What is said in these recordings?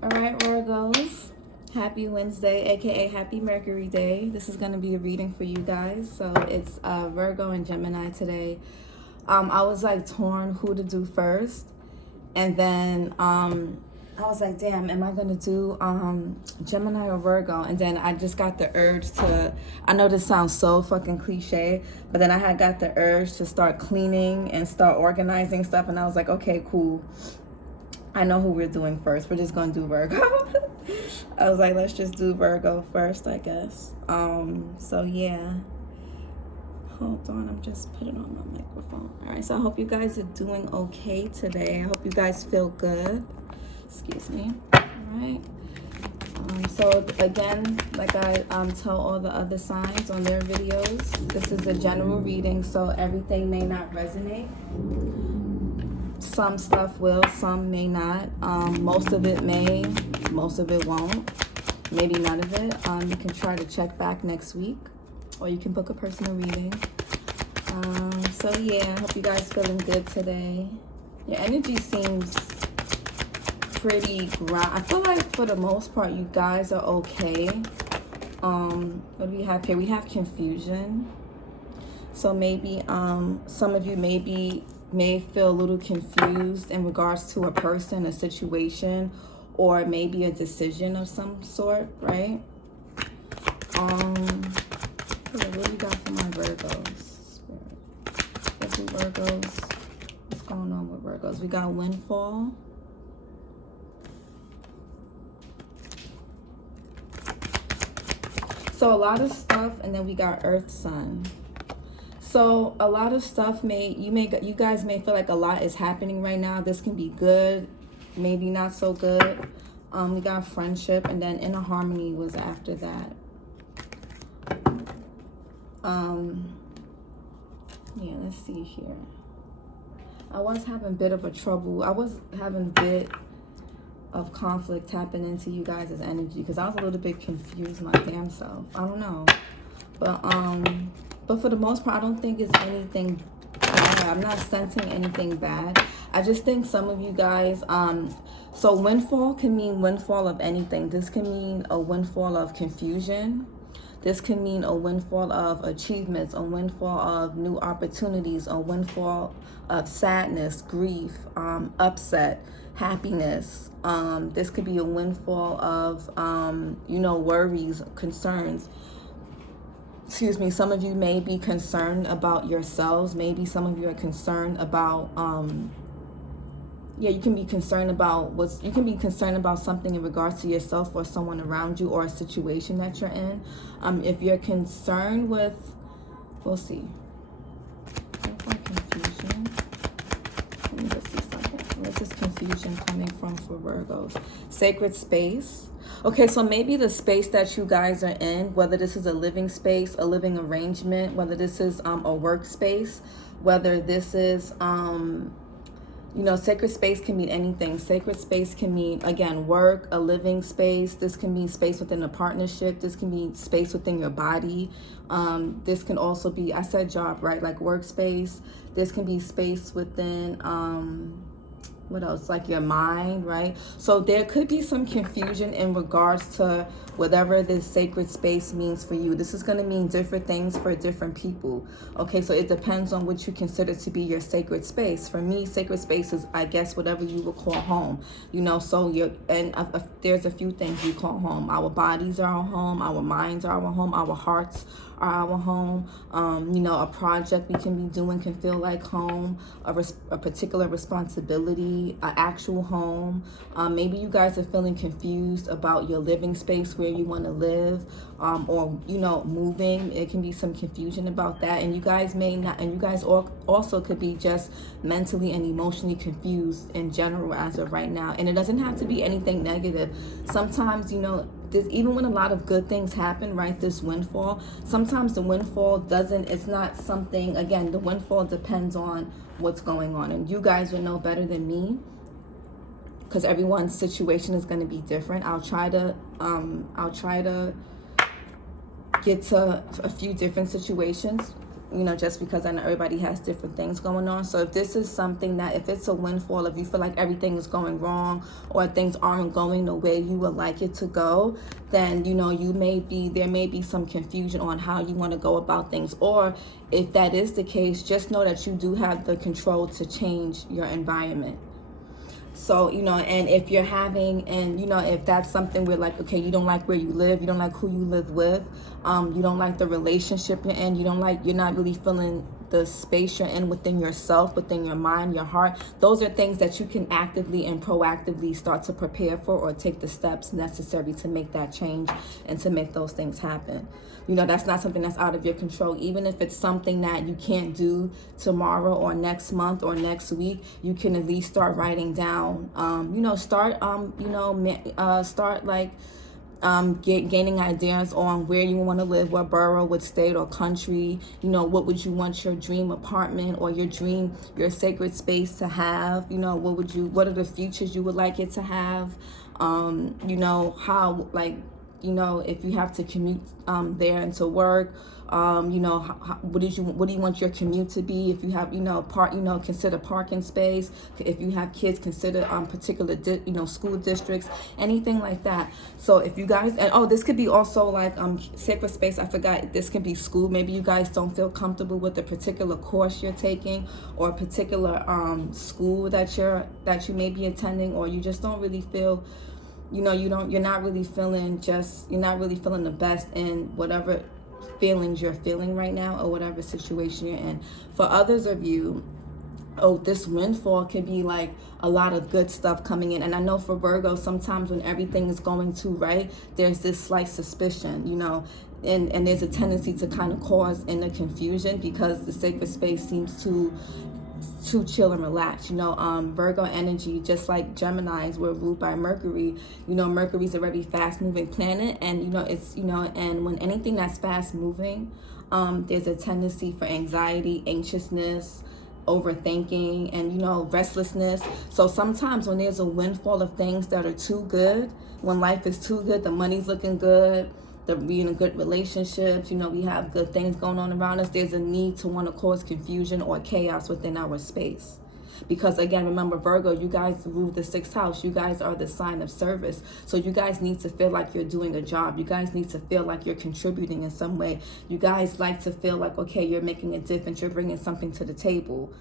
All right, Virgos. Happy Wednesday, aka Happy Mercury Day. This is going to be a reading for you guys. So it's Virgo and Gemini today. I was like torn who to do first, and then I was like, damn, am I going to do Gemini or Virgo? And then I just got the urge to, I know this sounds so fucking cliche, but then I had got the urge to start cleaning and start organizing stuff, and I was like, okay, cool. I know who we're doing first. We're just gonna do Virgo. I was like, let's just do Virgo first, I guess. So yeah. Hold on, I'm just putting on my microphone. All right, so I hope you guys are doing okay today. I hope you guys feel good. Excuse me. All right. So again, like I tell all the other signs on their videos, this is a general reading, so everything may not resonate. Some stuff will, some may not. Most of it may, most of it won't. Maybe none of it. You can try to check back next week, or you can book a personal reading. So yeah, I hope you guys feeling good today. Your energy seems pretty ground. I feel like for the most part, you guys are okay. What do we have here? We have confusion. So maybe some of you may feel a little confused in regards to a person, a situation, or maybe a decision of some sort, right? What do you got for my Virgos? Let's do Virgos. What's going on with Virgos? We got windfall. So a lot of stuff, and then we got Earth, Sun. So a lot of stuff you guys may feel like a lot is happening right now. This can be good, maybe not so good. We got friendship, and then inner harmony was after that. Yeah, let's see here. I was having a bit of conflict tapping into you guys' energy because I was a little bit confused my damn self. I don't know, but for the most part, I don't think it's anything bad. I'm not sensing anything bad. I just think some of you guys, so windfall can mean windfall of anything. This can mean a windfall of confusion. This can mean a windfall of achievements, a windfall of new opportunities, a windfall of sadness, grief, upset, happiness. This could be a windfall of, worries, concerns. Excuse me, some of you may be concerned about yourselves. Maybe some of you are concerned about, you can be concerned about something in regards to yourself or someone around you or a situation that you're in. If you're concerned with, we'll see. Confusion. Let me just see something. Where's this confusion coming from for Virgos? Sacred space. Okay, so maybe the space that you guys are in, whether this is a living space, a living arrangement, whether this is a workspace, whether this is, sacred space can mean anything. Sacred space can mean, again, work, a living space. This can mean space within a partnership. This can be space within your body. This can also be, I said job, right? Like workspace. This can be space within, what else, like your mind, right? So there could be some confusion in regards to whatever this sacred space means for you. This is going to mean different things for different people. Okay, so it depends on what you consider to be your sacred space. For me, sacred space is, I guess, whatever you would call home. So there's a few things you call home. Our bodies are our home, our minds are our home, our hearts are our home. A project we can be doing can feel like home, a particular responsibility, an actual home. Maybe you guys are feeling confused about your living space, where you want to live, or moving. It can be some confusion about that, and you guys may not, and you guys also could be just mentally and emotionally confused in general as of right now. And it doesn't have to be anything negative. Sometimes even when a lot of good things happen, right, this windfall, sometimes the windfall it's not something, again, the windfall depends on what's going on, and you guys will know better than me because everyone's situation is going to be different. I'll try to get to a few different situations just because I know everybody has different things going on. So if this is something that, if it's a windfall, if you feel like everything is going wrong or things aren't going the way you would like it to go, then, there may be some confusion on how you want to go about things. Or if that is the case, just know that you do have the control to change your environment. So, and if you're having, and, if that's something where like, okay, you don't like where you live, you don't like who you live with, you don't like the relationship you're in, you're not really feeling the space you're in within yourself, within your mind, your heart, those are things that you can actively and proactively start to prepare for, or take the steps necessary to make that change and to make those things happen. That's not something that's out of your control. Even if it's something that you can't do tomorrow or next month or next week, you can at least start writing down, start like gaining ideas on where you want to live, what borough, what state or country, what would you want your dream apartment or your sacred space to have, what are the features you would like it to have, how, like, if you have to commute there and to work, what do you want your commute to be? If you have, consider parking space. If you have kids, consider particular, school districts, anything like that. So if you guys, and this could be also like sacred space. I forgot, this can be school. Maybe you guys don't feel comfortable with the particular course you're taking, or a particular school that you may be attending, or you just don't really feel, you're not really feeling the best in whatever feelings you're feeling right now, or whatever situation you're in. For others of you, this windfall can be like a lot of good stuff coming in. And I know for Virgo, sometimes when everything is going too right, there's this slight suspicion, and there's a tendency to kind of cause inner confusion, because the sacred space seems too chill and relaxed. Virgo energy, just like Geminis, we're ruled by Mercury. Mercury's a very fast moving planet, and and when anything that's fast moving, there's a tendency for anxiety, anxiousness, overthinking, and restlessness. So sometimes when there's a windfall of things that are too good, when life is too good, the money's looking good, we in good relationships, we have good things going on around us, there's a need to want to cause confusion or chaos within our space. Because again, remember, Virgo, you guys rule the 6th house. You guys are the sign of service. So you guys need to feel like you're doing a job. You guys need to feel like you're contributing in some way. You guys like to feel like, okay, you're making a difference. You're bringing something to the table.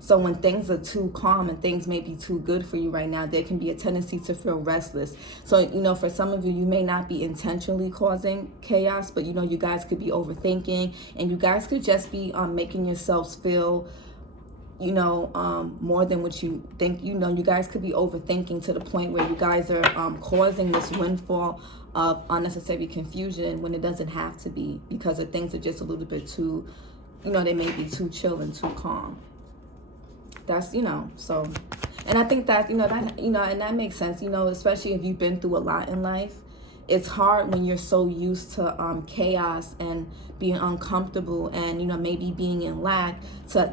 So when things are too calm and things may be too good for you right now, there can be a tendency to feel restless. So, for some of you, you may not be intentionally causing chaos, but, you guys could be overthinking, and you guys could just be making yourselves feel, more than what you think. You guys could be overthinking to the point where you guys are causing this windfall of unnecessary confusion when it doesn't have to be, because the things are just a little bit too, they may be too chill and too calm. That's, so, and I think that, and that makes sense, especially if you've been through a lot in life. It's hard when you're so used to chaos and being uncomfortable and, maybe being in lack, to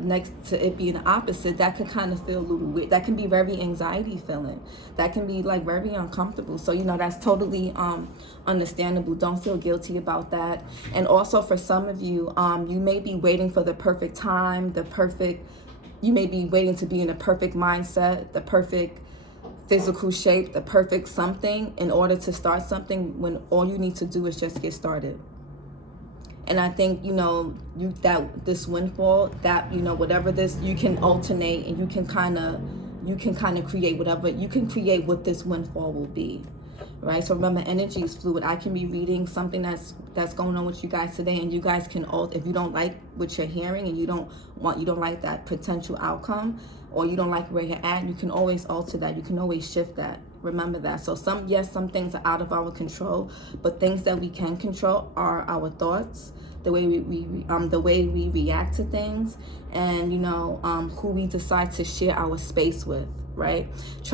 it being the opposite. That could kind of feel a little weird. That can be very anxiety feeling. That can be like very uncomfortable. So, that's totally understandable. Don't feel guilty about that. And also for some of you, you may be waiting for the perfect time, you may be waiting to be in a perfect mindset, the perfect physical shape, the perfect something in order to start something, when all you need to do is just get started. And I think, this windfall, that, whatever this, you can alternate, and you can kind of create whatever, you can create what this windfall will be. Right? So remember, energy is fluid. I can be reading something that's going on with you guys today, and you guys can if you don't like what you're hearing, and you don't like that potential outcome, or you don't like where you're at, you can always alter that. You can always shift that. Remember that. So some things are out of our control, but things that we can control are our thoughts, the way we react to things, and who we decide to share our space with. Right?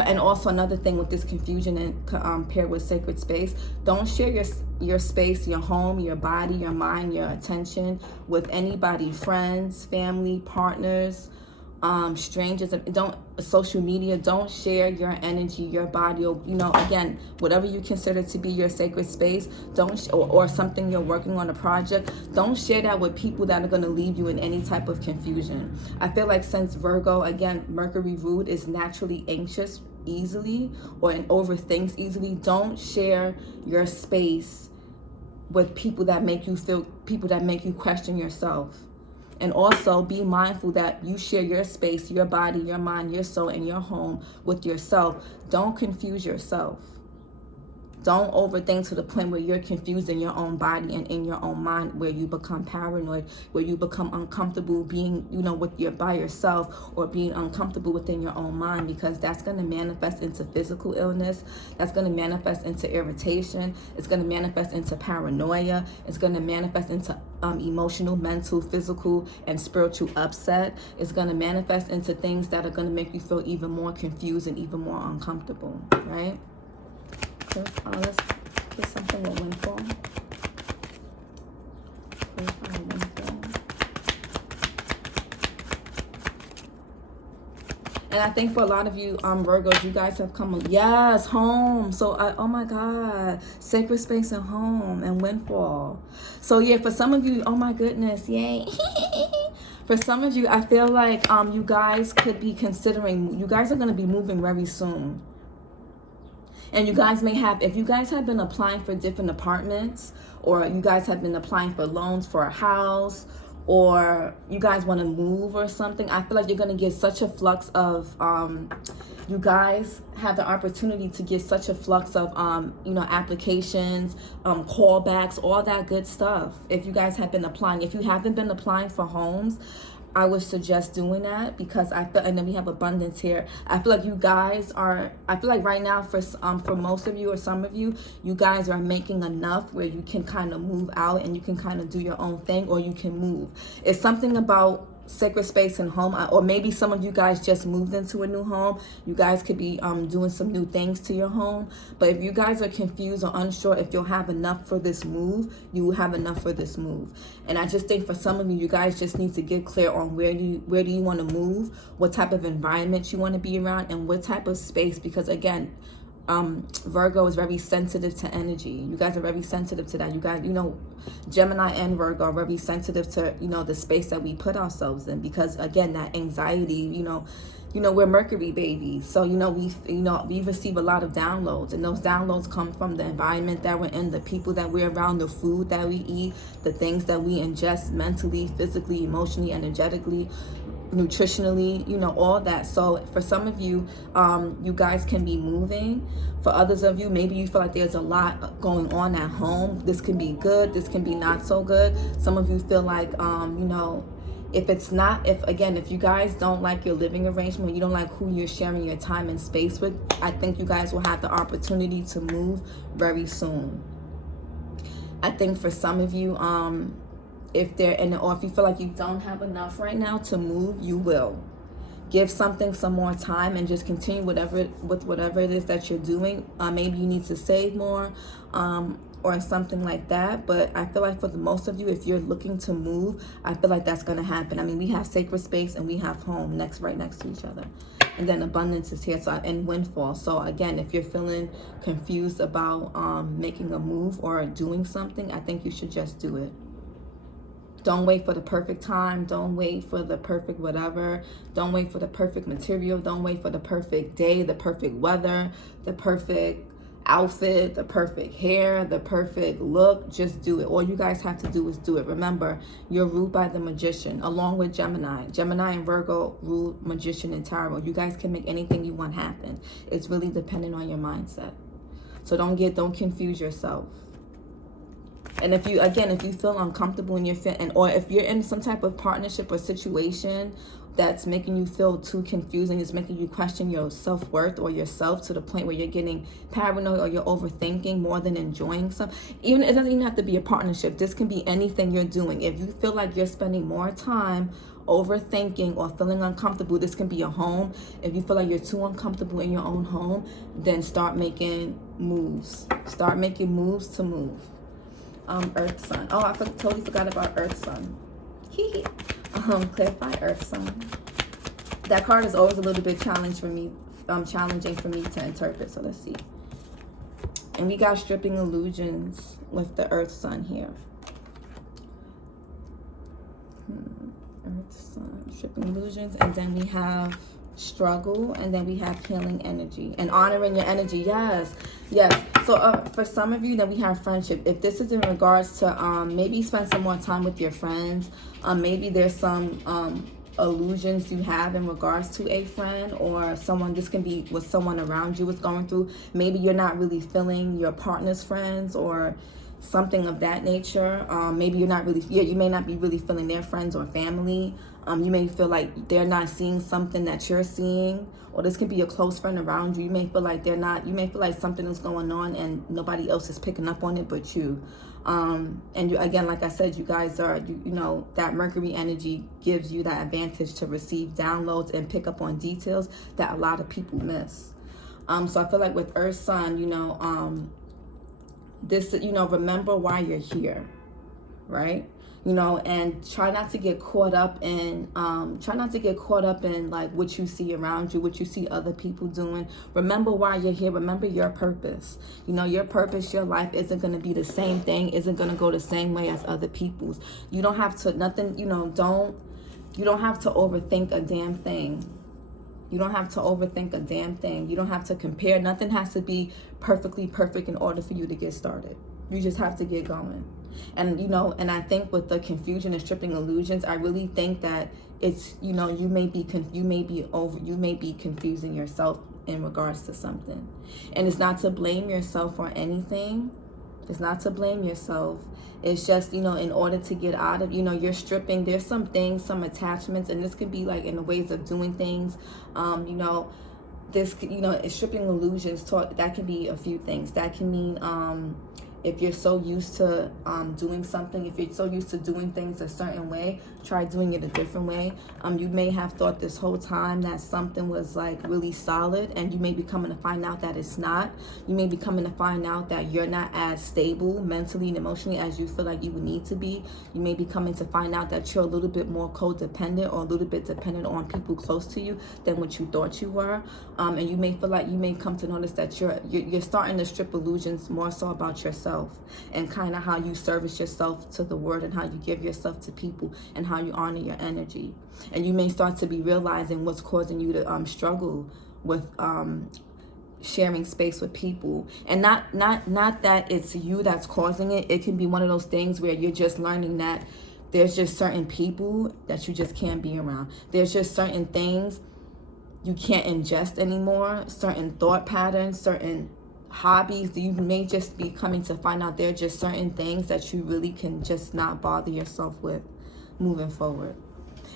And also another thing with this confusion and paired with sacred space, don't share your space, your home, your body, your mind, your attention with anybody, friends, family, partners, strangers. Don't, social media, don't share your energy, your body, or, you know, again, whatever you consider to be your sacred space, don't, or something you're working on, a project, don't share that with people that are going to leave you in any type of confusion. I feel like since Virgo, again, Mercury root is naturally anxious easily, or and overthinks easily, don't share your space with people that make you feel, people that make you question yourself. And also be mindful that you share your space, your body, your mind, your soul, and your home with yourself. Don't confuse yourself. Don't overthink to the point where you're confused in your own body and in your own mind, where you become paranoid, where you become uncomfortable being, you know, with your by yourself, or being uncomfortable within your own mind, because that's going to manifest into physical illness. That's going to manifest into irritation. It's going to manifest into paranoia. It's going to manifest into emotional, mental, physical, and spiritual upset. It's going to manifest into things that are going to make you feel even more confused and even more uncomfortable, right? Let's get something with windfall. And I think for a lot of you Virgos, you guys have come, yes, home. So oh my God, sacred space and home and windfall. So yeah, for some of you, oh my goodness, yay. For some of you, I feel like you guys could be considering, you guys are going to be moving very soon. And you guys may have, if you guys have been applying for different apartments, or you guys have been applying for loans for a house, or you guys want to move or something, I feel like you're going to get such a flux of, you guys have the opportunity to get such a flux of, you know, applications, callbacks, all that good stuff. If you guys have been applying, if you haven't been applying for homes, I would suggest doing that, because I feel, and then we have abundance here. I feel like you guys are, I feel like right now for most of you or some of you, you guys are making enough where you can kind of move out and you can kind of do your own thing, or you can move. It's something about sacred space and home, or maybe some of you guys just moved into a new home. You guys could be doing some new things to your home. But if you guys are confused or unsure if you'll have enough for this move, you will have enough for this move. And I just think for some of you, you guys just need to get clear on where do you want to move, what type of environment you want to be around, and what type of space, because again, Virgo is very sensitive to energy. You guys are very sensitive to that. You guys, you know, Gemini and Virgo are very sensitive to, you know, the space that we put ourselves in, because again, that anxiety, you know, we're Mercury babies. So, you know, we receive a lot of downloads, and those downloads come from the environment that we're in, the people that we're around, the food that we eat, the things that we ingest mentally, physically, emotionally, energetically, nutritionally, you know, all that. So for some of you, you guys can be moving. For others of you, maybe you feel like there's a lot going on at home. This can be good, this can be not so good. Some of you feel like, you know, if you guys don't like your living arrangement, you don't like who you're sharing your time and space with, I think you guys will have the opportunity to move very soon. I think for some of you, if you feel like you don't have enough right now to move, you will. Give something some more time and just continue with whatever it is that you're doing. Maybe you need to save more, or something like that. But I feel like for the most of you, if you're looking to move, I feel like that's going to happen. I mean, we have sacred space and we have home right next to each other. And then abundance is here, and windfall. So again, if you're feeling confused about making a move or doing something, I think you should just do it. Don't wait for the perfect time. Don't wait for the perfect whatever. Don't wait for the perfect material. Don't wait for the perfect day, the perfect weather, the perfect outfit, the perfect hair, the perfect look. Just do it. All you guys have to do is do it. Remember, you're ruled by the magician, along with Gemini. Gemini and Virgo rule magician and tarot. You guys can make anything you want happen. It's really dependent on your mindset. So don't confuse yourself. And if you feel uncomfortable in or if you're in some type of partnership or situation that's making you feel too confusing, it's making you question your self-worth or yourself to the point where you're getting paranoid or you're overthinking more than enjoying it doesn't even have to be a partnership. This can be anything you're doing. If you feel like you're spending more time overthinking or feeling uncomfortable, this can be a home. If you feel like you're too uncomfortable in your own home, then start making moves. Start making moves to move. Earth Sun. Oh, I totally forgot about Earth Sun. Clarify Earth Sun. That card is always a little bit challenging for me to interpret. So let's see. And we got stripping illusions with the Earth Sun here. Earth Sun, stripping illusions, and then we have struggle, and then we have healing energy and honoring your energy. Yes. So for some of you, then we have friendship. If this is in regards to maybe spend some more time with your friends, maybe there's some illusions you have in regards to a friend or someone. This can be what someone around you is going through. Maybe you're not really feeling your partner's friends or something of that nature. Maybe you're not really, you may not be really feeling their friends or family. You may feel like they're not seeing something that you're seeing, or this can be a close friend around you. You may feel like you may feel like something is going on and nobody else is picking up on it but you. And you, again, like I said, you guys are, you know, that Mercury energy gives you that advantage to receive downloads and pick up on details that a lot of people miss. So I feel like with Earth Sun, you know, this, you know, remember why you're here, right? You know, and try not to get caught up in like what you see around you, what you see other people doing. Remember why you're here. Remember your purpose. You know, your purpose, your life isn't going to be the same thing, isn't going to go the same way as other people's. You don't have to, you don't have to overthink a damn thing. You don't have to overthink a damn thing. You don't have to compare. Nothing has to be perfectly perfect in order for you to get started. You just have to get going. And, you know, and I think with the confusion and stripping illusions, I really think that it's, you know, you may be confusing yourself in regards to something. And it's not to blame yourself for anything. It's not to blame yourself. It's just, you know, in order to get out of, you know, you're stripping, there's some things, some attachments, and this can be like in the ways of doing things. You know, this, you know, stripping illusions, that can be a few things. That can mean, if you're so used to doing something, if you're so used to doing things a certain way, try doing it a different way. You may have thought this whole time that something was like really solid, and you may be coming to find out that it's not. You may be coming to find out that you're not as stable mentally and emotionally as you feel like you would need to be. You may be coming to find out that you're a little bit more codependent or a little bit dependent on people close to you than what you thought you were. And you may feel like you may come to notice that you're starting to strip illusions more so about yourself, and kind of how you service yourself to the world, and how you give yourself to people, and how you honor your energy. And you may start to be realizing what's causing you to struggle with sharing space with people. And not that it's you that's causing it. It can be one of those things where you're just learning that there's just certain people that you just can't be around. There's just certain things you can't ingest anymore, certain thought patterns, certain hobbies. You may just be coming to find out there are just certain things that you really can just not bother yourself with moving forward.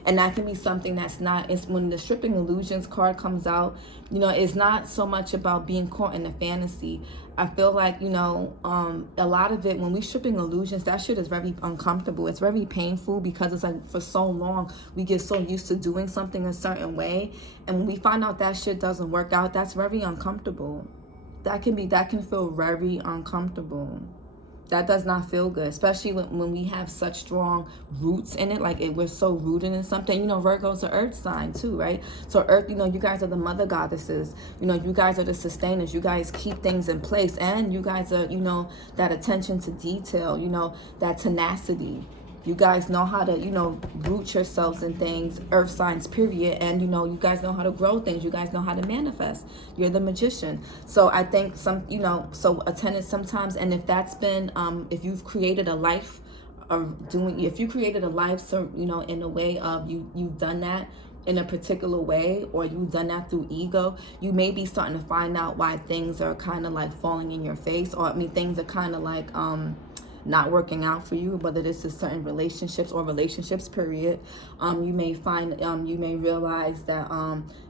And that can be something that's not, it's when the stripping illusions card comes out, you know, it's not so much about being caught in a fantasy. I feel like, you know, a lot of it, when we stripping illusions, that shit is very uncomfortable. It's very painful, because it's like for so long we get so used to doing something a certain way, and when we find out that shit doesn't work out, that's very uncomfortable. That can feel very uncomfortable. That does not feel good, especially when we have such strong roots in it, like we're so rooted in something. You know, Virgo's an earth sign too, right? So earth, you know, you guys are the mother goddesses. You know, you guys are the sustainers. You guys keep things in place, and you guys are, you know, that attention to detail, you know, that tenacity. You guys know how to, you know, root yourselves in things, earth signs, period. And, you know, you guys know how to grow things. You guys know how to manifest. You're the magician. So I think so attendance sometimes, and if that's been, if you've created a life if you created a life, so, you know, in a way of you've done that in a particular way, or you've done that through ego, you may be starting to find out why things are kind of like falling in your face, or things are kind of like, not working out for you, whether this is certain relationships period. You may find, you may realize that,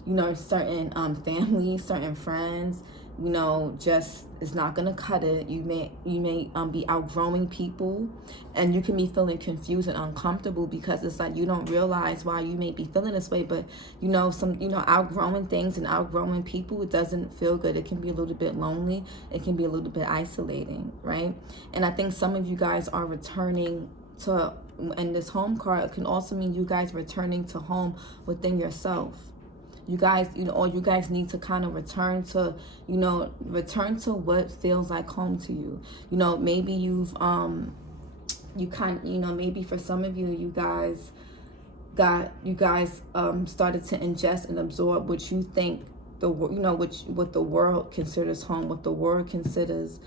you know, certain family, certain friends, you know, just is not gonna cut it. You may be outgrowing people, and you can be feeling confused and uncomfortable, because it's like you don't realize why you may be feeling this way. But you know, outgrowing things and outgrowing people, it doesn't feel good. It can be a little bit lonely. It can be a little bit isolating, right? And I think some of you guys are returning to, and this home card can also mean you guys returning to home within yourself. You guys, or you guys need to kind of return to what feels like home to you. Maybe you've maybe for some of you, you guys started to ingest and absorb what you think what the world considers home, what the world considers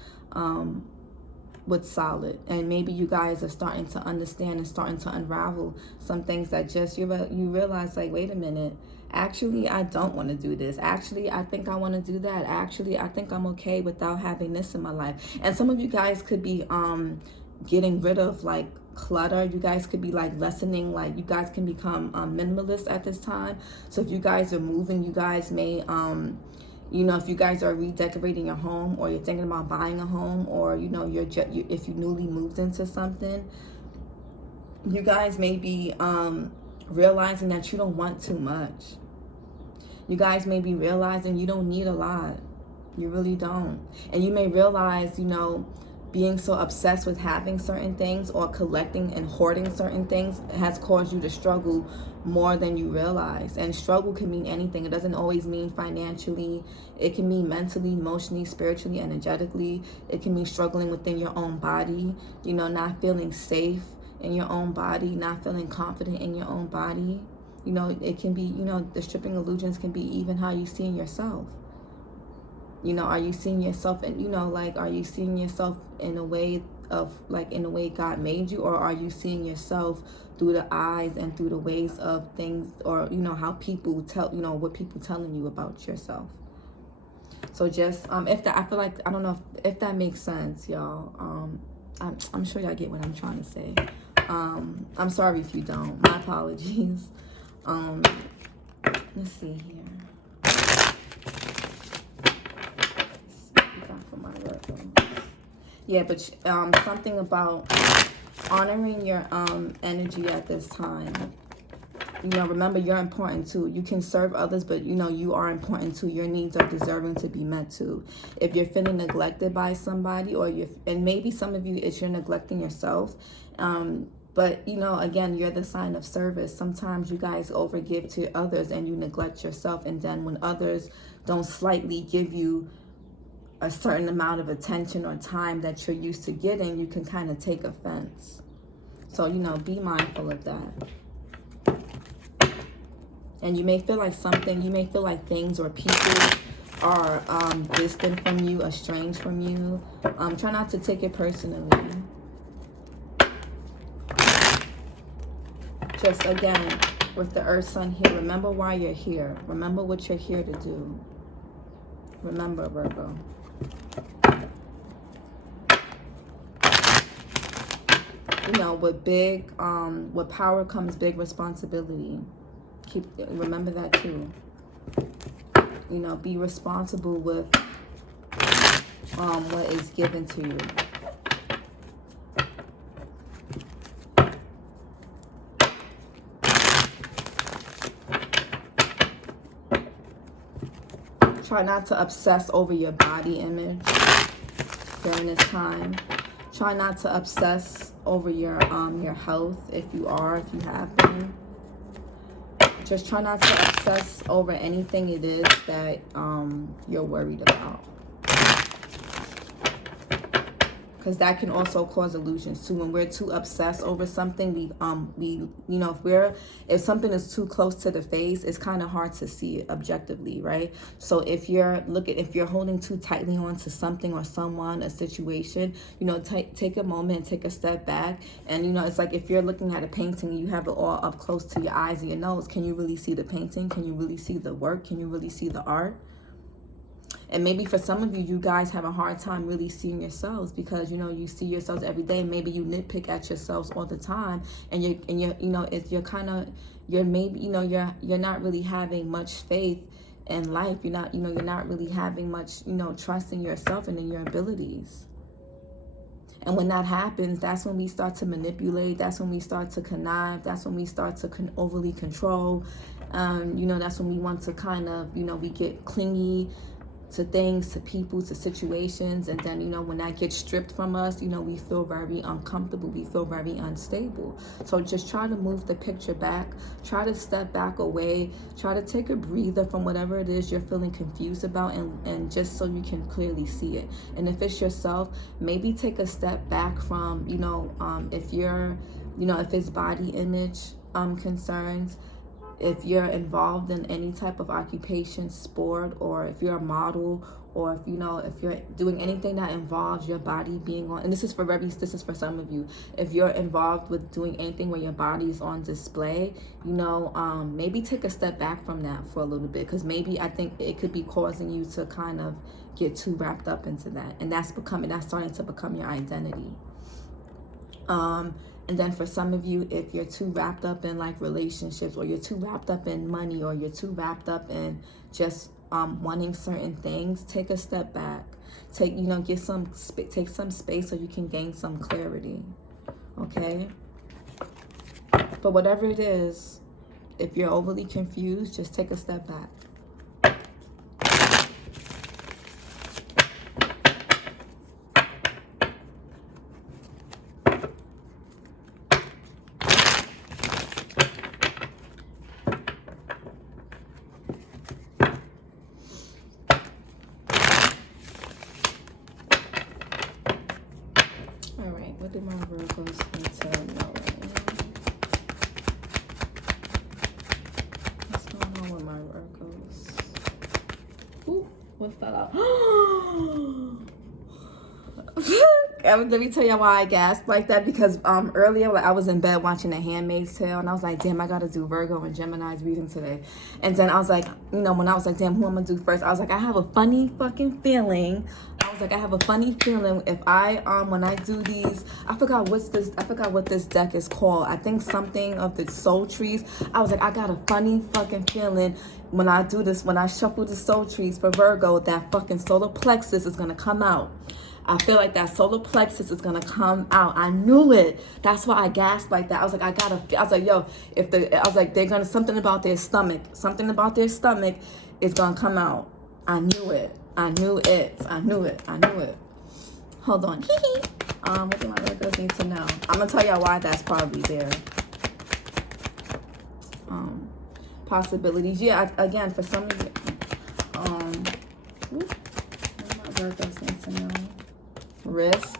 what's solid. And maybe you guys are starting to understand and starting to unravel some things that just you realize, like, wait a minute, actually I don't want to do this. Actually, I think I want to do that. Actually, I think I'm okay without having this in my life. And some of you guys could be getting rid of like clutter. You guys could be like lessening, like you guys can become minimalist at this time. So if you guys are moving, you guys may if you guys are redecorating your home, or you're thinking about buying a home, or if you newly moved into something, you guys may be realizing that you don't want too much. You guys may be realizing you don't need a lot. You really don't. And you may realize, being so obsessed with having certain things or collecting and hoarding certain things has caused you to struggle more than you realize. And struggle can mean anything. It doesn't always mean financially. It can mean mentally, emotionally, spiritually, energetically. It can mean struggling within your own body, not feeling safe in your own body, not feeling confident in your own body. It can be, the stripping illusions can be even how you see yourself. Are you seeing yourself, and are you seeing yourself in a way God made you, or are you seeing yourself through the eyes and through the ways of things, or how people tell, what people telling you about yourself? So just if that, I feel like, I don't know if that makes sense, y'all. I'm sure y'all get what I'm trying to say. I'm sorry if you don't. My apologies. Let's see here. Yeah, but something about honoring your energy at this time. Remember, you're important too. You can serve others, but you are important too. Your needs are deserving to be met too. If you're feeling neglected by somebody, and maybe some of you, it's you're neglecting yourself. But again, you're the sign of service. Sometimes you guys overgive to others and you neglect yourself, and then when others don't slightly give you a certain amount of attention or time that you're used to getting, you can kind of take offense. So, be mindful of that. And you may feel like things or people are distant from you, estranged from you. Try not to take it personally. Just again, with the Earth Sun here, remember why you're here. Remember what you're here to do. Remember, Virgo. With power comes big responsibility. Remember that too. Be responsible with what is given to you. Try not to obsess over your body image during this time. Try not to obsess over your health if you have been. Just try not to obsess over anything it is that you're worried about. Because that can also cause illusions too. When we're too obsessed over something, if something is too close to the face, it's kind of hard to see it objectively, right? So if you're holding too tightly onto something or someone, a situation, take a moment, take a step back, and it's like if you're looking at a painting and you have it all up close to your eyes and your nose, can you really see the painting? Can you really see the work? Can you really see the art? And maybe for some of you, you guys have a hard time really seeing yourselves because, you see yourselves every day. Maybe you nitpick at yourselves all the time, and you're not really having much faith in life. You're not really having much, trust in yourself and in your abilities. And when that happens, that's when we start to manipulate. That's when we start to connive. That's when we start to overly control. That's when we want to kind of, we get clingy. to things, to people, to situations. And then, you know, when that gets stripped from us, you know, we feel very uncomfortable. We feel very unstable. So just try to move the picture back. Try to step back away. Try to take a breather from whatever it is you're feeling confused about, and just so you can clearly see it. And if it's yourself, maybe take a step back from, you know, if you're, you know, if it's body image concerns, if you're involved in any type of occupation, sport, or if you're a model, or if, you know, if you're doing anything that involves your body being on, and this is for some of you, if you're involved with doing anything where your body is on display, you know, maybe take a step back from that for a little bit, because maybe I think it could be causing you to kind of get too wrapped up into that, and that's starting to become your identity. And then for some of you, if you're too wrapped up in like relationships, or you're too wrapped up in money, or you're too wrapped up in just wanting certain things, take a step back. Take some space so you can gain some clarity. Okay? But whatever it is, if you're overly confused, just take a step back. What did my Virgos need to know right now? What's going on with my Virgos? Ooh, what fell out? Let me tell you why I gasped like that, because earlier, like, I was in bed watching The Handmaid's Tale, and I was like, damn, I gotta do Virgo and Gemini's reading today. And then I was like, you know, when I was like, damn, who I'm gonna do first, I was like, I have a funny fucking feeling. I have a funny feeling if I when I do these, I forgot what this deck is called. I think something of the soul trees. I was like, I got a funny fucking feeling when I do this, when I shuffle the soul trees for Virgo, that fucking solar plexus is gonna come out. I feel like that solar plexus is gonna come out. I knew it. That's why I gasped like that. I was like, I was like, yo, they're gonna, something about their stomach is gonna come out. I knew it. I knew it. Hold on. What do my Virgos need to know? I'm gonna tell y'all why that's probably there. Possibilities. Yeah, again, for some of you, what do my Virgos need to know? Risk.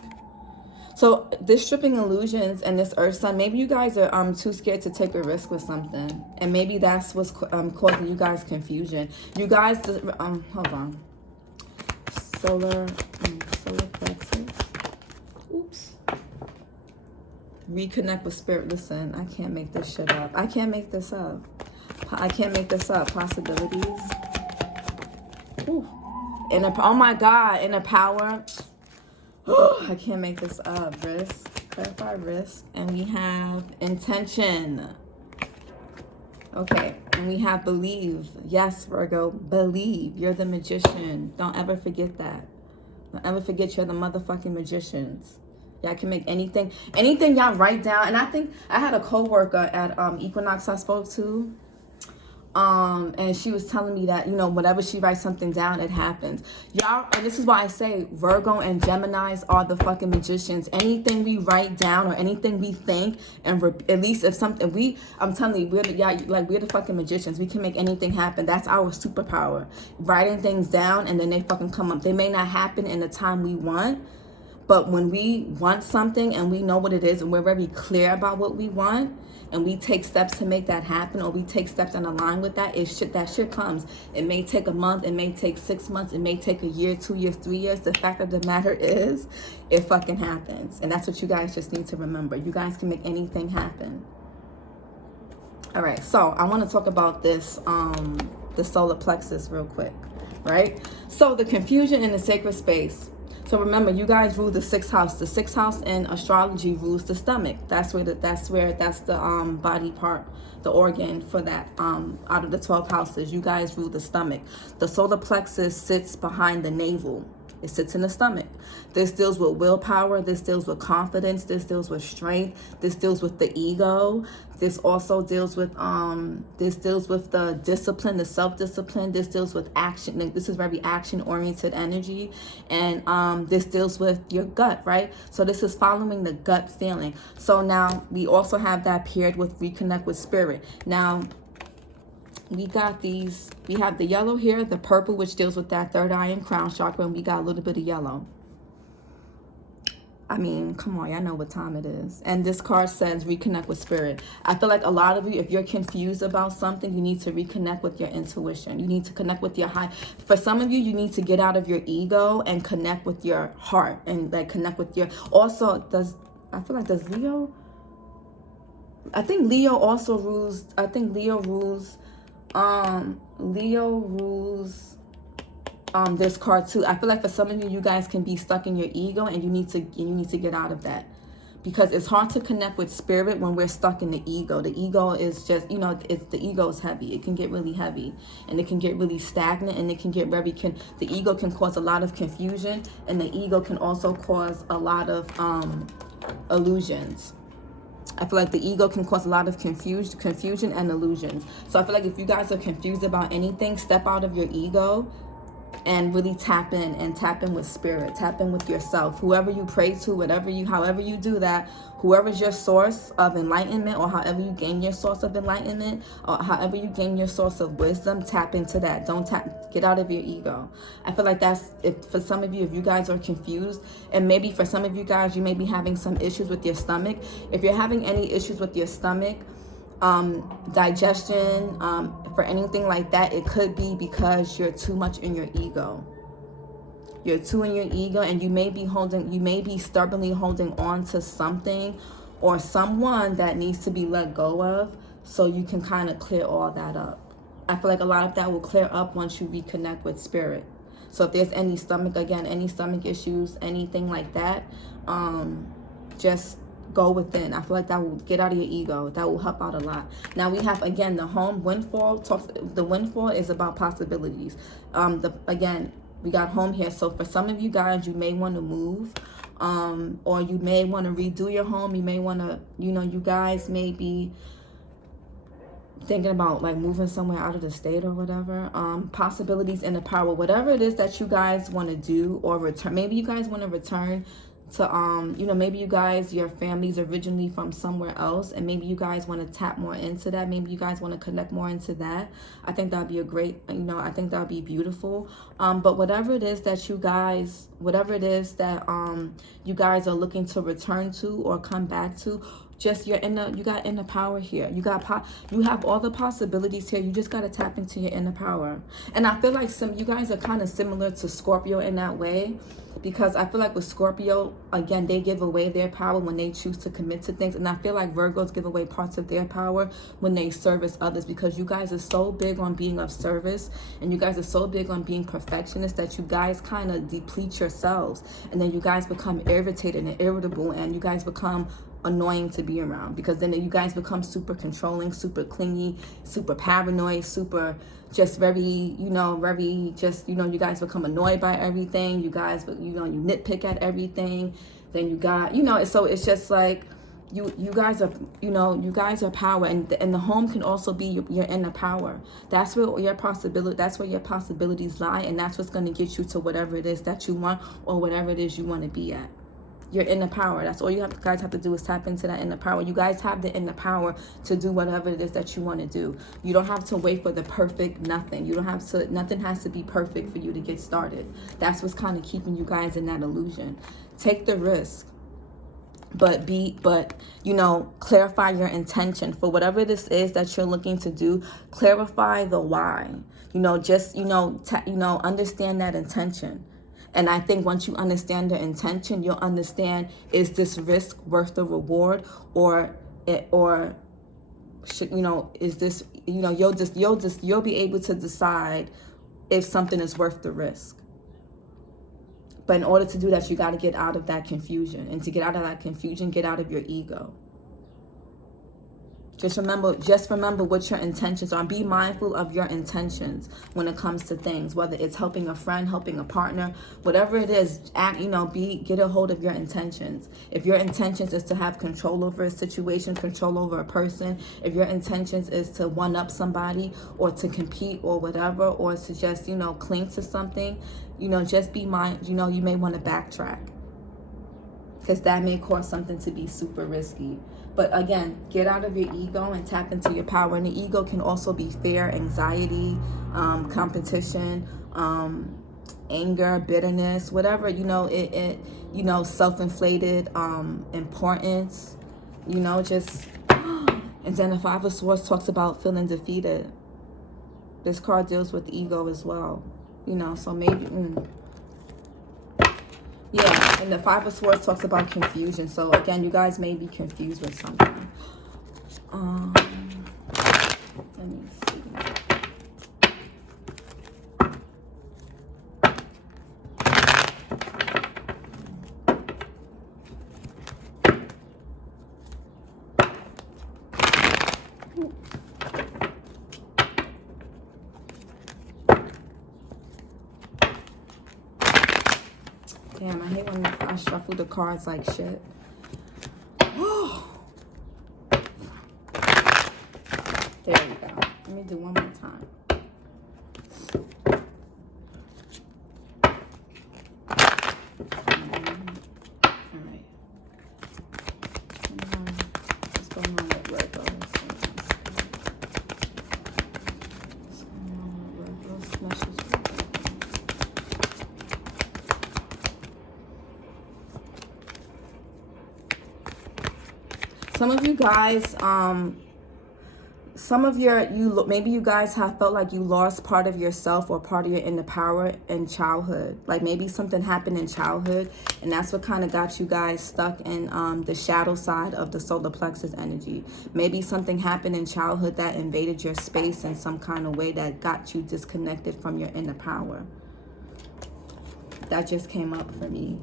So this stripping illusions and this earth sign, maybe you guys are too scared to take a risk with something, and maybe that's what's causing you guys confusion. You guys, hold on. Solar plexus. Oops. Reconnect with spirit. Listen, I can't make this shit up. I can't make this up. Possibilities. Ooh. Oh my God, inner power. I can't make this up. Risk. Clarify risk. And we have intention. Okay, and we have believe. Yes, Virgo, believe. You're the magician. Don't ever forget that. Don't ever forget you're the motherfucking magicians. Y'all can make anything y'all write down. And I think I had a co-worker at Equinox I spoke to. And she was telling me that, you know, whenever she writes something down, it happens. Y'all, and this is why I say Virgo and Geminis are the fucking magicians. Anything we write down or anything we think, and at least if something I'm telling you, we're the fucking magicians. We can make anything happen. That's our superpower. Writing things down and then they fucking come up. They may not happen in the time we want, but when we want something and we know what it is and we're very clear about what we want, and we take steps to make that happen, or we take steps and align with that, that shit comes. It may take a month, it may take 6 months, it may take a year, 2 years, 3 years. The fact of the matter is, it fucking happens. And that's what you guys just need to remember. You guys can make anything happen. All right, so I want to talk about this, the solar plexus real quick, right? So the confusion in the sacred space. So remember, you guys rule the 6th house. The 6th house in astrology rules the stomach. That's the body part, the organ for that. Out of the 12 houses, you guys rule the stomach. The solar plexus sits behind the navel. It sits in the stomach. This deals with willpower. This deals with confidence. This deals with strength. This deals with the ego. This also deals with the discipline, the self-discipline. This deals with action. Like, this is very action-oriented energy. And this deals with your gut, right? So this is following the gut feeling. So now we also have that paired with reconnect with spirit. Now, we got these, we have the yellow here, the purple, which deals with that third eye and crown chakra, and we got a little bit of yellow. I mean, come on, y'all know what time it is. And this card says reconnect with spirit. I feel like a lot of you, if you're confused about something, you need to reconnect with your intuition. You need to connect with your high. For some of you, you need to get out of your ego and connect with your heart and like connect with your, also does Leo, I think Leo also rules, Leo rules this card too. I feel like for some of you, you guys can be stuck in your ego, and you need to get out of that, because it's hard to connect with spirit when we're stuck in the ego. The ego is just, the ego is heavy. It can get really heavy, and it can get really stagnant, and it can get the ego can cause a lot of confusion, and the ego can also cause a lot of illusions. I feel like the ego can cause a lot of confusion and illusions. So I feel like if you guys are confused about anything, step out of your ego and really tap in with spirit, tap in with yourself. Whoever you pray to, however you do that, whoever's your source of enlightenment, or however you gain your source of enlightenment, or however you gain your source of wisdom, tap into that. Get out of your ego. I feel like that's, for some of you, if you guys are confused, and maybe for some of you guys, you may be having some issues with your stomach. If you're having any issues with your stomach, digestion, for anything like that, it could be because you're too much in your ego. You're too in your ego, and you may be stubbornly holding on to something or someone that needs to be let go of, so you can kind of clear all that up. I feel like a lot of that will clear up once you reconnect with spirit. So if there's any stomach issues, anything like that, just go within. I feel like that will get out of your ego. That will help out a lot. Now we have, again, the home windfall. The windfall is about possibilities. We got home here. So for some of you guys, you may want to move, or you may want to redo your home. You may want to, you guys may be thinking about like moving somewhere out of the state or whatever. Possibilities in the power, whatever it is that you guys want to do, or return. Maybe you guys want to return to, maybe you guys, your family's originally from somewhere else, and maybe you guys want to tap more into that. Maybe you guys want to connect more into that. I think that'd be a great, I think that'd be beautiful. But whatever it is that you guys are looking to return to or come back to, just you got inner power here. You have all the possibilities here. You just got to tap into your inner power. And I feel like you guys are kind of similar to Scorpio in that way, because I feel like with Scorpio, again, they give away their power when they choose to commit to things. And I feel like Virgos give away parts of their power when they service others, because you guys are so big on being of service, and you guys are so big on being perfectionists, that you guys kind of deplete yourselves, and then you guys become irritated and irritable, and you guys become annoying to be around, because then you guys become super controlling, super clingy, super paranoid, super just very, you guys become annoyed by everything. You guys, you nitpick at everything. Then you got, so it's just like, you guys are power, and the home can also be your inner power. That's where your possibilities lie, and that's what's going to get you to whatever it is that you want, or whatever it is you want to be at. Your inner power. That's all guys have to do, is tap into that inner power. You guys have the inner power to do whatever it is that you want to do. You don't have to wait for the perfect nothing. Nothing has to be perfect for you to get started. That's what's kind of keeping you guys in that illusion. Take the risk. But clarify your intention for whatever this is that you're looking to do. Clarify the why. Understand that intention. And I think once you understand the intention, you'll understand, is this risk worth the reward, is this, you'll be able to decide if something is worth the risk. But in order to do that, you got to get out of that confusion. And to get out of that confusion, get out of your ego. Just remember what your intentions are. Be mindful of your intentions when it comes to things, whether it's helping a friend, helping a partner, whatever it is. Get a hold of your intentions. If your intentions is to have control over a situation, control over a person, if your intentions is to one up somebody or to compete or whatever, or to just, cling to something, just be you may want to backtrack, because that may cause something to be super risky. But again, get out of your ego and tap into your power. And the ego can also be fear, anxiety, competition, anger, bitterness, whatever, self-inflated importance, just. And then the Five of Swords talks about feeling defeated. This card deals with the ego as well, so maybe. Yeah, and the Five of Swords talks about confusion. So again, you guys may be confused with something. Let me see. Damn, I hate when I shuffle the cards like shit. There we go. Let me do one more time. All right. What's going on with Virgo? Some of you guys, maybe you guys have felt like you lost part of yourself or part of your inner power in childhood. Like maybe something happened in childhood, and that's what kind of got you guys stuck in the shadow side of the solar plexus energy. Maybe something happened in childhood that invaded your space in some kind of way that got you disconnected from your inner power. That just came up for me.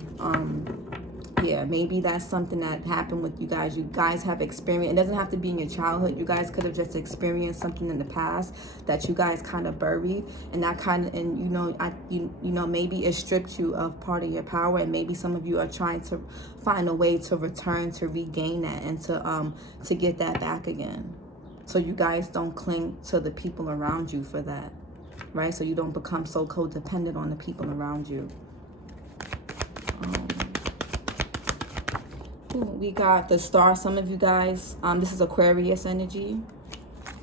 Yeah, maybe that's something that happened with you guys. You guys have experienced. It doesn't have to be in your childhood. You guys could have just experienced something in the past that you guys kind of buried, and that kind of, and maybe it stripped you of part of your power. And maybe some of you are trying to find a way to return, to regain that, and to get that back again. So you guys don't cling to the people around you for that, right? So you don't become so codependent on the people around you. We got the Star. Some of you guys, this is Aquarius energy.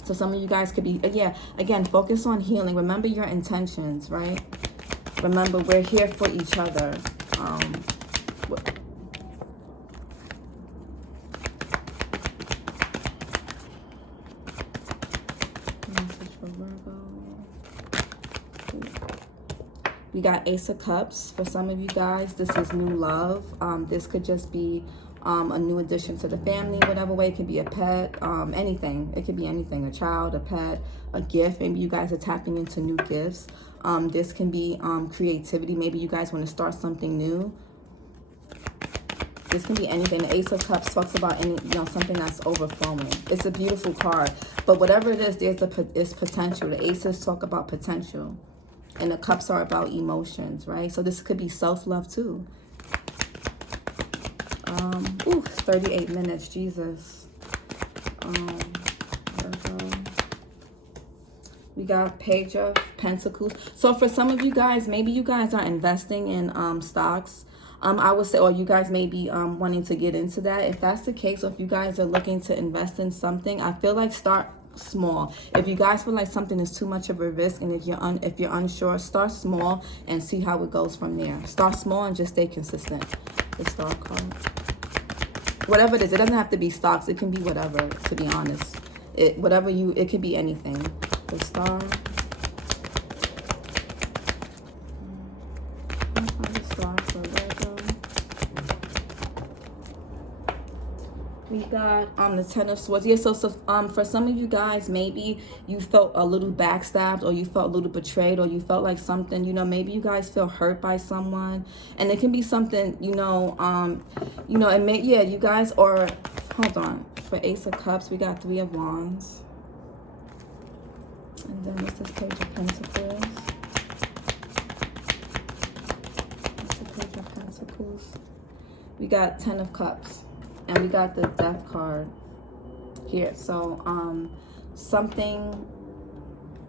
So some of you guys could be, again, focus on healing. Remember your intentions, right? Remember, we're here for each other. Message for Virgo. We got Ace of Cups. For some of you guys, this is new love. This could just be a new addition to the family, whatever way. It could be a pet, anything. It could be anything, a child, a pet, a gift. Maybe you guys are tapping into new gifts. This can be creativity. Maybe you guys want to start something new. This can be anything. The Ace of Cups talks about something that's overflowing. It's a beautiful card. But whatever it is, it's potential. The Aces talk about potential. And the Cups are about emotions, right? So this could be self-love too. 38 minutes, Jesus. We got Page of Pentacles. So for some of you guys, maybe you guys are investing in stocks. I would say, or you guys may be wanting to get into that. If that's the case, or if you guys are looking to invest in something, I feel like start small. If you guys feel like something is too much of a risk, and if you're unsure, start small and see how it goes from there. Start small and just stay consistent. The Star card. Whatever it is, it doesn't have to be stocks. It can be whatever, to be honest. It could be anything. The Star. We got the Ten of Swords. Yeah, so for some of you guys, maybe you felt a little backstabbed, or you felt a little betrayed, or you felt like something, maybe you guys feel hurt by someone, and it can be something, it may, you guys, or hold on. For Ace of Cups, we got 3 of Wands. And then what's this Page of Pentacles? What's the Page of Pentacles? We got 10 of Cups. And we got the Death card here. So, something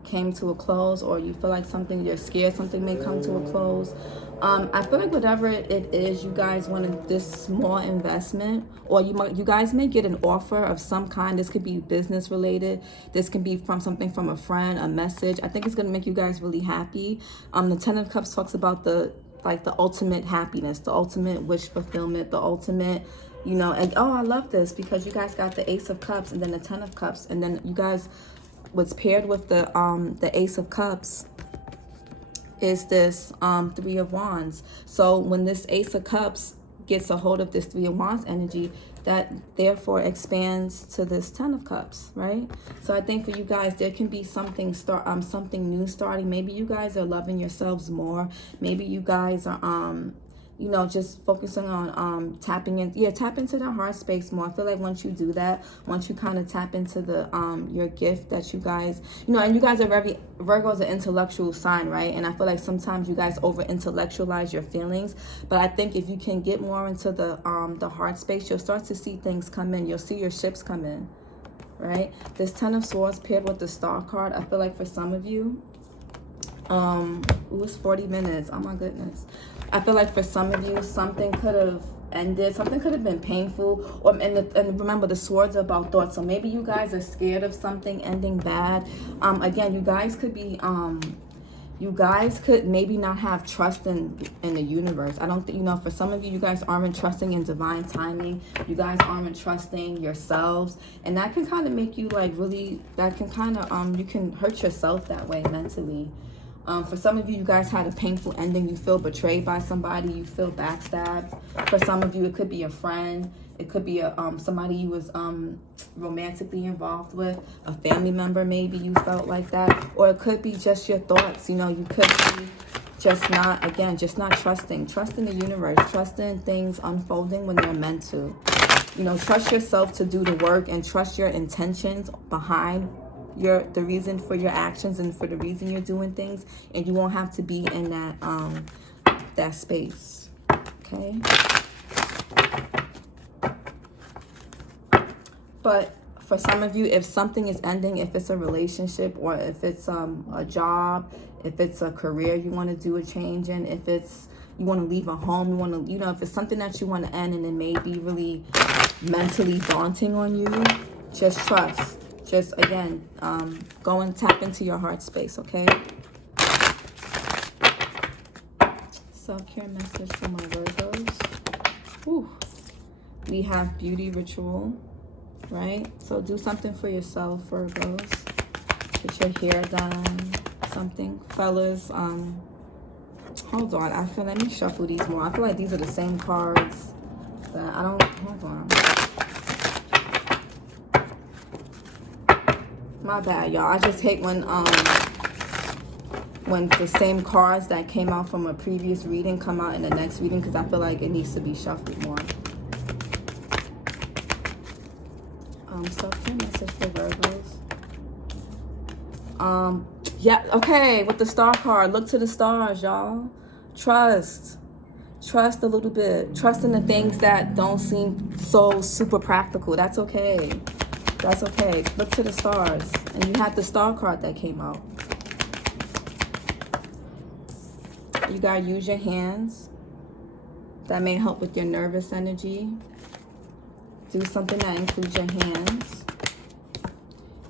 came to a close, or you feel like something, you're scared something may come to a close. I feel like whatever it is, you guys wanted this small investment, or you guys may get an offer of some kind. This could be business related. This can be from something from a friend, a message. I think it's going to make you guys really happy. The 10 of Cups talks about the ultimate happiness, the ultimate wish fulfillment, the ultimate, you know, and oh, I love this because you guys got the Ace of Cups and then the 10 of Cups, and then you guys, what's paired with the Ace of Cups is this 3 of Wands. So when this Ace of Cups gets a hold of this 3 of Wands energy, that therefore expands to this 10 of Cups, right? So I think for you guys, there can be something something new starting. Maybe you guys are loving yourselves more. Maybe you guys are you know, just focusing on tapping in, tap into that heart space more. I feel like once you do that, once you kind of tap into the your gift that you guys, you know, and you guys are very, Virgo is an intellectual sign, right? And I feel like sometimes you guys over intellectualize your feelings, but I think if you can get more into the heart space, you'll start to see things come in. You'll see your ships come in, right? This 10 of Swords paired with the Star card, I feel like for some of you, it was 40 minutes. Oh my goodness. I feel like for some of you, something could have ended. Something could have been painful. And remember, the Swords are about thoughts. So maybe you guys are scared of something ending bad. Again, you guys could be, you guys could maybe not have trust in the universe. I don't think, you know, for some of you, you guys aren't trusting in divine timing. You guys aren't trusting yourselves. And that can kind of make you like really, that can kind of, you can hurt yourself that way mentally. For some of you, you guys had a painful ending. You feel betrayed by somebody. You feel backstabbed. For some of you, it could be a friend. It could be a somebody you was romantically involved with. A family member, maybe you felt like that. Or it could be just your thoughts. You know, you could be just not, again, just not trusting. Trust in the universe. Trust in things unfolding when they're meant to. You know, trust yourself to do the work and trust your intentions behind the reason for your actions and for the reason you're doing things, and you won't have to be in that space. Okay, but for some of you, if something is ending, if it's a relationship, or if it's a job, if it's a career you want to do a change in, if it's you want to leave a home, you want to, you know, if it's something that you want to end and it may be really mentally daunting on you, just trust. Just, again, go and tap into your heart space, okay? Self-care message for my Virgos. Whew. We have beauty ritual, right? So do something for yourself, Virgos. Get your hair done, something. Fellas, hold on. Let me shuffle these more. I feel like these are the same cards that I don't, hold on. My bad, y'all. I just hate when the same cards that came out from a previous reading come out in the next reading, because I feel like it needs to be shuffled more. Self-care message for Virgos. Yeah, okay, with the Star card, look to the stars, y'all. Trust a little bit. Trust in the things that don't seem so super practical. That's okay. That's okay. Look to the stars. And you had the Star card that came out. You gotta use your hands. That may help with your nervous energy. Do something that includes your hands.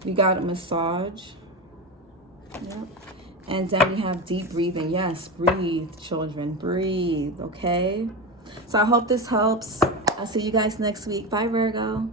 We got a massage. Yep. And then we have deep breathing. Yes, breathe, children. Breathe, okay? So I hope this helps. I'll see you guys next week. Bye, Virgo.